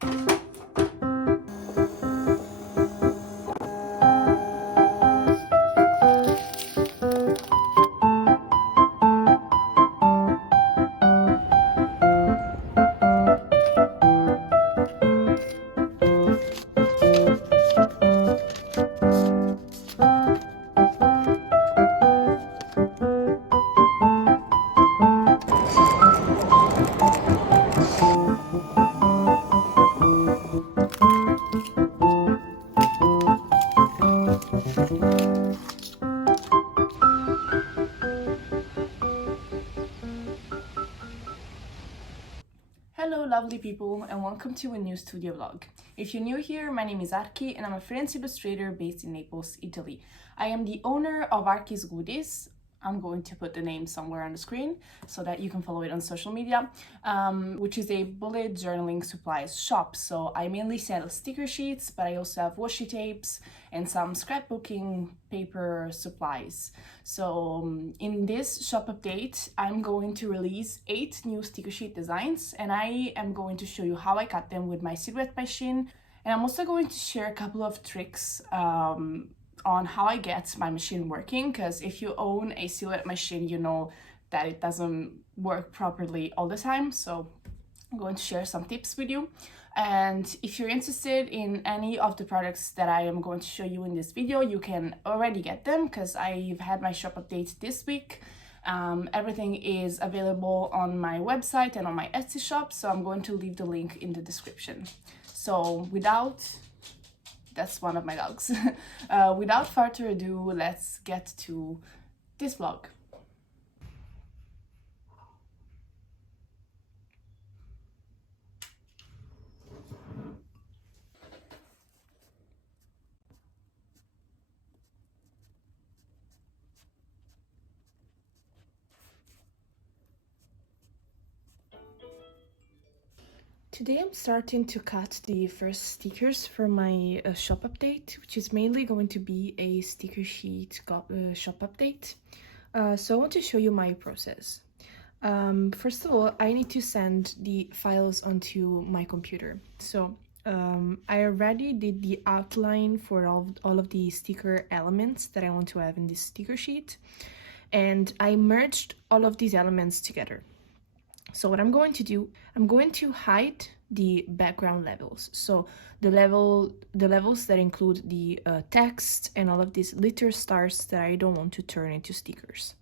Hello lovely people and welcome to a new studio vlog. If you're new here, my name is Arki and I'm a freelance illustrator based in Naples, Italy. I am the owner of Arki's Goodies. I'm going to put the name somewhere on the screen so that you can follow it on social media, which is a bullet journaling supplies shop. So I mainly sell sticker sheets, but I also have washi tapes and some scrapbooking paper supplies. So in this shop update, I'm going to release 8 new sticker sheet designs, and I am going to show you how I cut them with my silhouette machine. And I'm also going to share a couple of tricks on how I get my machine working, because if you own a silhouette machine, you know that it doesn't work properly all the time. So I'm going to share some tips with you. And if you're interested in any of the products that I am going to show you in this video, you can already get them because I've had my shop update this week. Everything is available on my website and on my Etsy shop, so I'm going to leave the link in the description. So that's one of my dogs. Without further ado, let's get to this vlog. Today I'm starting to cut the first stickers for my shop update, which is mainly going to be a sticker sheet shop update. So I want to show you my process. First of all, I need to send the files onto my computer. So I already did the outline for all of the sticker elements that I want to have in this sticker sheet, and I merged all of these elements together. So what I'm going to do, I'm going to hide the background levels. So the levels that include the text and all of these little stars that I don't want to turn into stickers.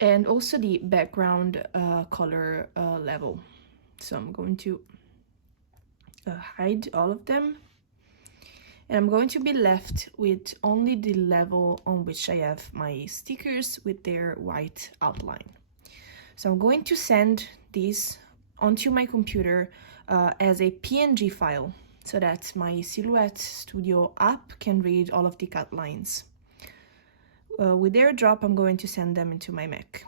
And also the background color level. So I'm going to hide all of them. And I'm going to be left with only the level on which I have my stickers with their white outline. So I'm going to send this onto my computer as a PNG file so that my Silhouette Studio app can read all of the cut lines. With AirDrop, I'm going to send them into my Mac.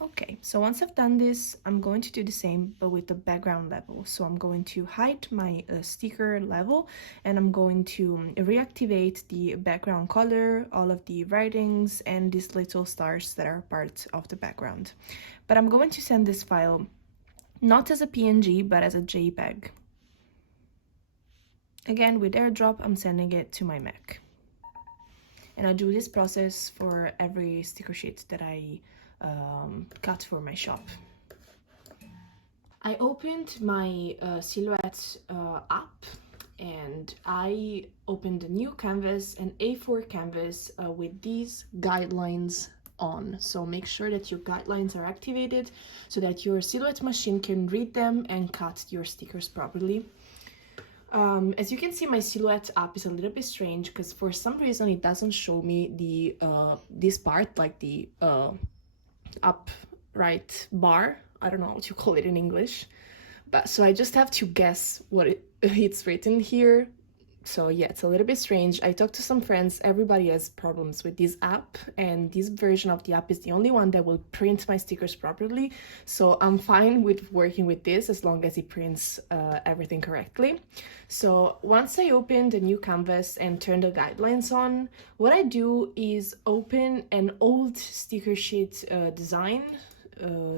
Okay, so once I've done this, I'm going to do the same, but with the background level. So I'm going to hide my sticker level, and I'm going to reactivate the background color, all of the writings, and these little stars that are part of the background. But I'm going to send this file not as a PNG, but as a JPEG. Again, with AirDrop, I'm sending it to my Mac. And I do this process for every sticker sheet that I cut for my shop. I opened my Silhouette app, and I opened a new canvas, an A4 canvas with these guidelines on. So make sure that your guidelines are activated so that your Silhouette machine can read them and cut your stickers properly. As you can see, my Silhouette app is a little bit strange because for some reason it doesn't show me the this part, like the upright bar. I don't know what you call it in English, but so I just have to guess what it's written here. So yeah, it's a little bit strange. I talked to some friends, everybody has problems with this app, and this version of the app is the only one that will print my stickers properly. So I'm fine with working with this as long as it prints everything correctly. So once I open the new canvas and turn the guidelines on, what I do is open an old sticker sheet design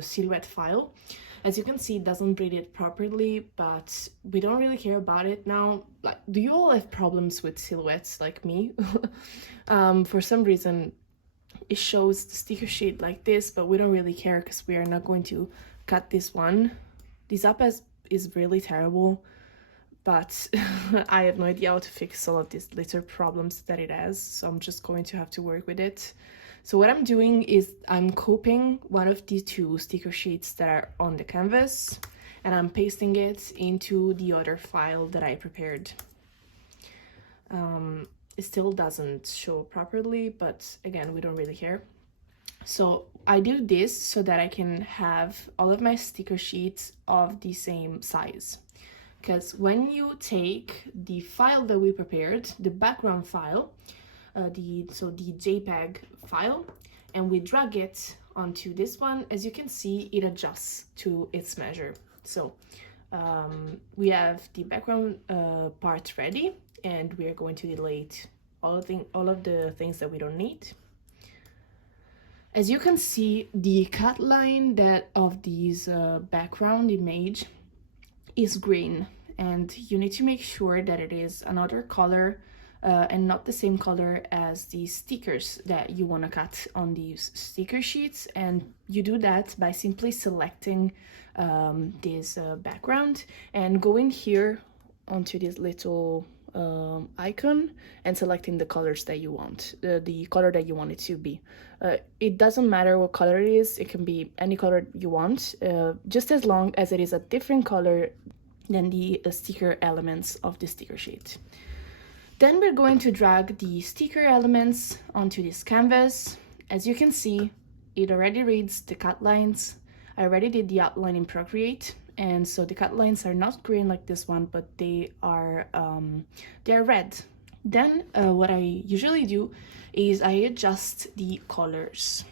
silhouette file. As you can see, it doesn't read it properly, but we don't really care about it now. Like, do you all have problems with silhouettes like me? For some reason, it shows the sticker sheet like this, but we don't really care because we are not going to cut this one. This up is really terrible, but I have no idea how to fix all of these little problems that it has, so I'm just going to have to work with it. So what I'm doing is I'm copying one of the two sticker sheets that are on the canvas, and I'm pasting it into the other file that I prepared. It still doesn't show properly, but again, we don't really care. So I do this so that I can have all of my sticker sheets of the same size. Because when you take the file that we prepared, the background file, the JPEG file, and we drag it onto this one, as you can see, it adjusts to its measure. So we have the background part ready, and we are going to delete all of the things that we don't need. As you can see, the cut line of this background image is green, and you need to make sure that it is another color and not the same color as the stickers that you want to cut on these sticker sheets. And you do that by simply selecting this background and going here onto this little icon and selecting the colors that you want, the color that you want it to be. It doesn't matter what color it is, it can be any color you want, just as long as it is a different color than the sticker elements of the sticker sheet. Then we're going to drag the sticker elements onto this canvas. As you can see, it already reads the cut lines. I already did the outline in Procreate, and so the cut lines are not green like this one, but they are red. Then what I usually do is I adjust the colors.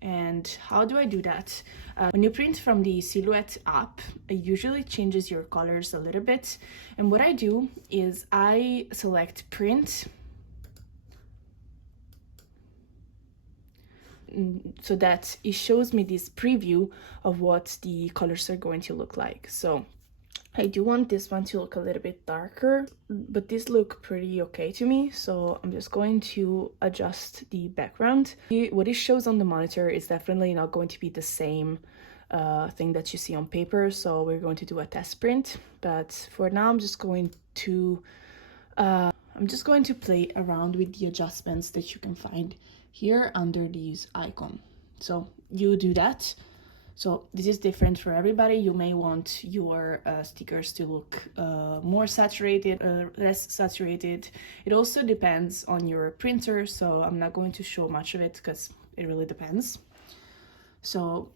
And how do I do that? When you print from the Silhouette app, it usually changes your colors a little bit. And what I do is I select print so that it shows me this preview of what the colors are going to look like. So I do want this one to look a little bit darker, but these look pretty okay to me, so I'm just going to adjust the background. What it shows on the monitor is definitely not going to be the same thing that you see on paper, so we're going to do a test print. But for now, I'm just going to play around with the adjustments that you can find here under these icon. So you do that. So this is different for everybody. You may want your stickers to look more saturated, less saturated. It also depends on your printer, so I'm not going to show much of it because it really depends. So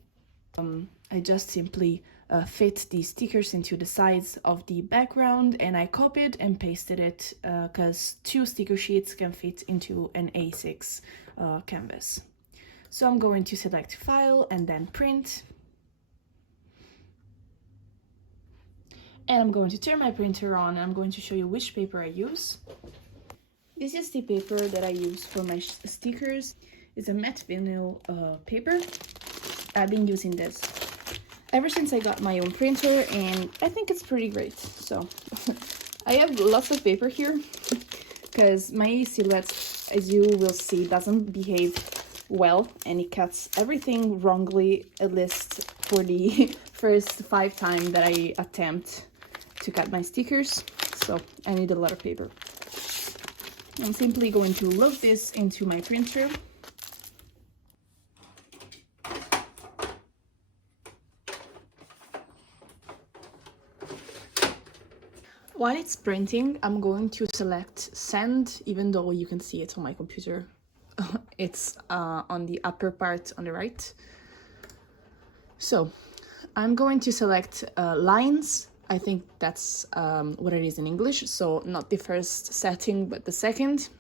I just simply fit the stickers into the sides of the background, and I copied and pasted it because 2 sticker sheets can fit into an A6 canvas. So I'm going to select File and then Print. And I'm going to turn my printer on, and I'm going to show you which paper I use. This is the paper that I use for my stickers. It's a matte vinyl paper. I've been using this ever since I got my own printer, and I think it's pretty great. So I have lots of paper here because my Silhouette, as you will see, doesn't behave well, and it cuts everything wrongly, at least for the first 5 times that I attempt to cut my stickers. So I need a lot of paper. I'm simply going to load this into my printer. While it's printing, I'm going to select Send, even though you can see it on my computer. It's on the upper part on the right. So I'm going to select lines. I think that's what it is in English, so not the first setting, but the second.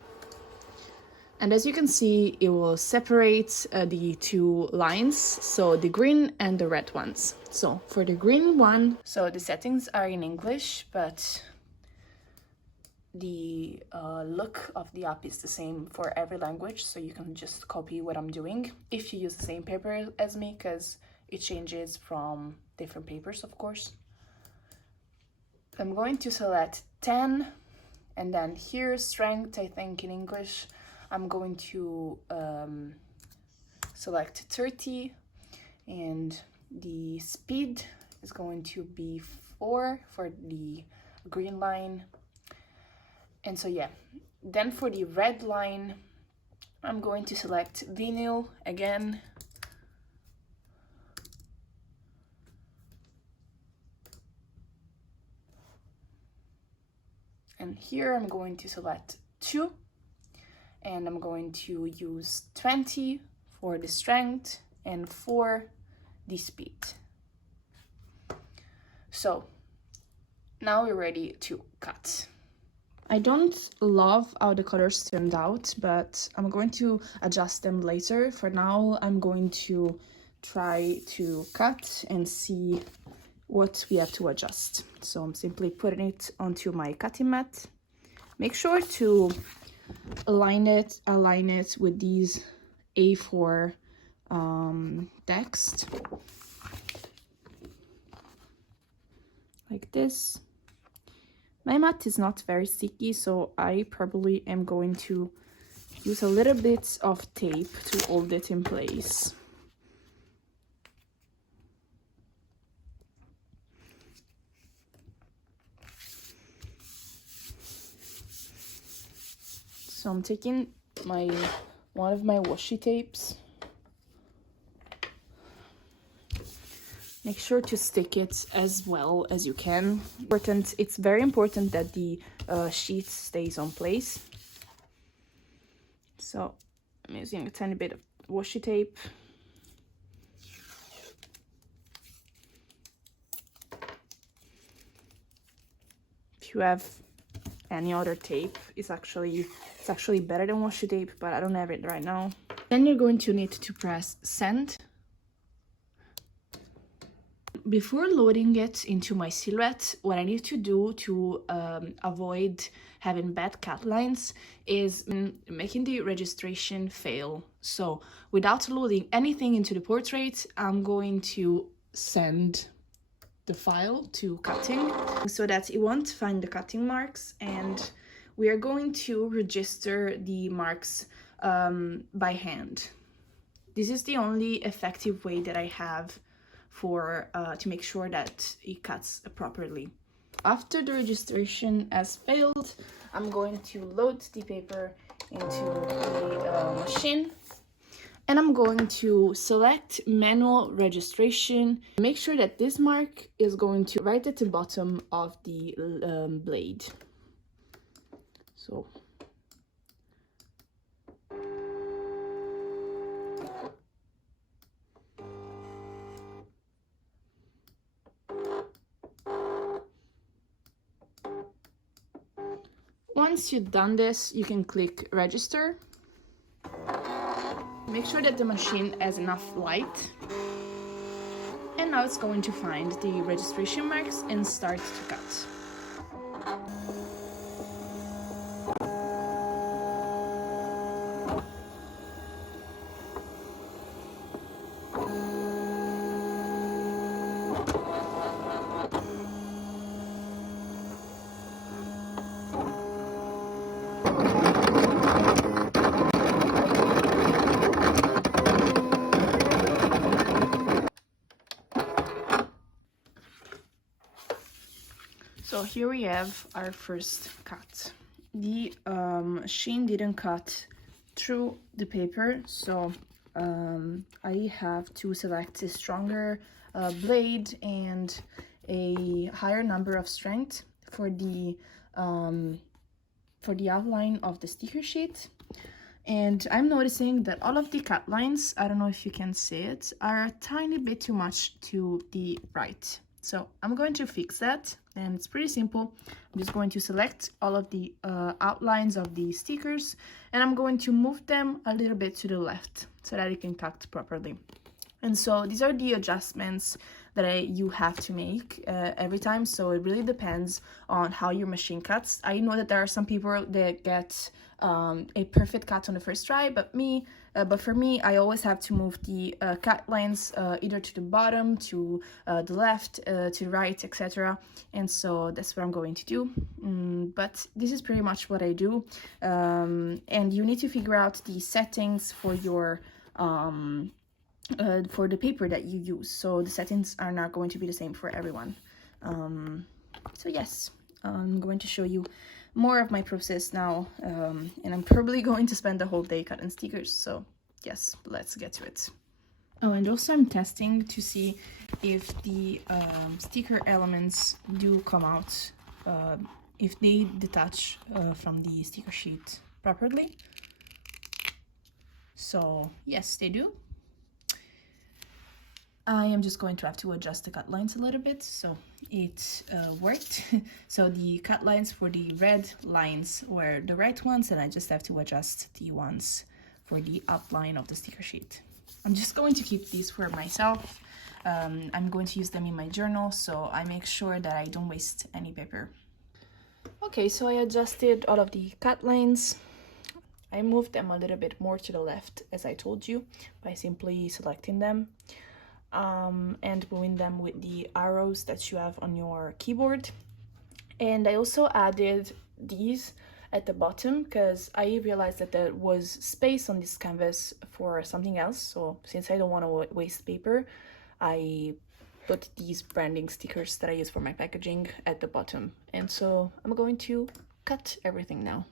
And as you can see, it will separate the 2 lines, so the green and the red ones. So for the green one, so the settings are in English, but the look of the app is the same for every language, so you can just copy what I'm doing if you use the same paper as me, because it changes from different papers, of course. I'm going to select 10, and then here, strength, I think in English, I'm going to select 30, and the speed is going to be 4 for the green line. And so yeah, then for the red line, I'm going to select vinyl again. And here I'm going to select 2, and I'm going to use 20 for the strength and 4 the speed. So now we're ready to cut. I don't love how the colors turned out, but I'm going to adjust them later. For now, I'm going to try to cut and see what we have to adjust. So I'm simply putting it onto my cutting mat. Make sure to align it with these A4 text, like this. My mat is not very sticky, so I probably am going to use a little bit of tape to hold it in place. So I'm taking one of my washi tapes. Make sure to stick it as well as you can. It's very important that the sheet stays on place. So I'm using a tiny bit of washi tape. If you have any other tape, it's actually better than washi tape, but I don't have it right now. Then you're going to need to press send. Before loading it into my silhouette, what I need to do to avoid having bad cut lines is making the registration fail. So without loading anything into the portrait, I'm going to send the file to cutting so that it won't find the cutting marks, and we are going to register the marks by hand. This is the only effective way that I have for to make sure that it cuts properly. After the registration has failed, I'm going to load the paper into the machine, and I'm going to select manual registration. Make sure that this mark is going to right at the bottom of the blade. So once you've done this, you can click register. Make sure that the machine has enough light. And now it's going to find the registration marks and start to cut. So here we have our first cut. The machine didn't cut through the paper, so I have to select a stronger blade and a higher number of strength for the outline of the sticker sheet. And I'm noticing that all of the cut lines, I don't know if you can see it, are a tiny bit too much to the right. So I'm going to fix that, and it's pretty simple. I'm just going to select all of the outlines of the stickers, and I'm going to move them a little bit to the left so that it can cut properly. And so these are the adjustments that you have to make every time. So it really depends on how your machine cuts. I know that there are some people that get a perfect cut on the first try, but me, but for me, I always have to move the cut lines either to the bottom, to the left, to the right, etc. And so that's what I'm going to do. But this is pretty much what I do. And you need to figure out the settings for your for the paper that you use. So the settings are not going to be the same for everyone. So yes, I'm going to show you more of my process now, and I'm probably going to spend the whole day cutting stickers, so yes, let's get to it. Oh, and also I'm testing to see if the sticker elements do come out, if they detach from the sticker sheet properly. So yes, they do. I am just going to have to adjust the cut lines a little bit, so it worked. So the cut lines for the red lines were the right ones, and I just have to adjust the ones for the outline of the sticker sheet. I'm just going to keep these for myself. I'm going to use them in my journal, so I make sure that I don't waste any paper. Okay, so I adjusted all of the cut lines. I moved them a little bit more to the left, as I told you, by simply selecting them. And moving them with the arrows that you have on your keyboard. And I also added these at the bottom because I realized that there was space on this canvas for something else. So since I don't want to waste paper, I put these branding stickers that I use for my packaging at the bottom. And so I'm going to cut everything now.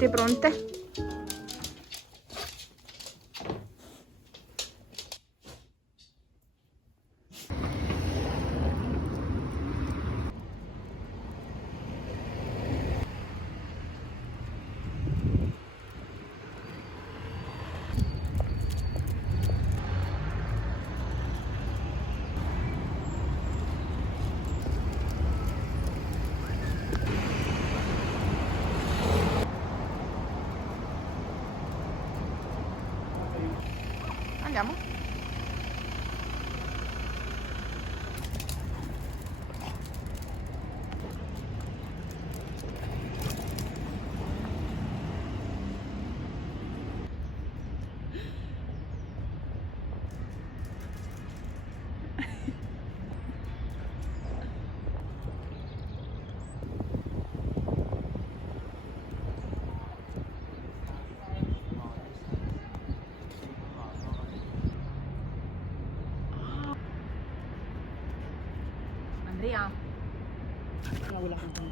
pronte pronte? Andiamo? Andrea? Wala kang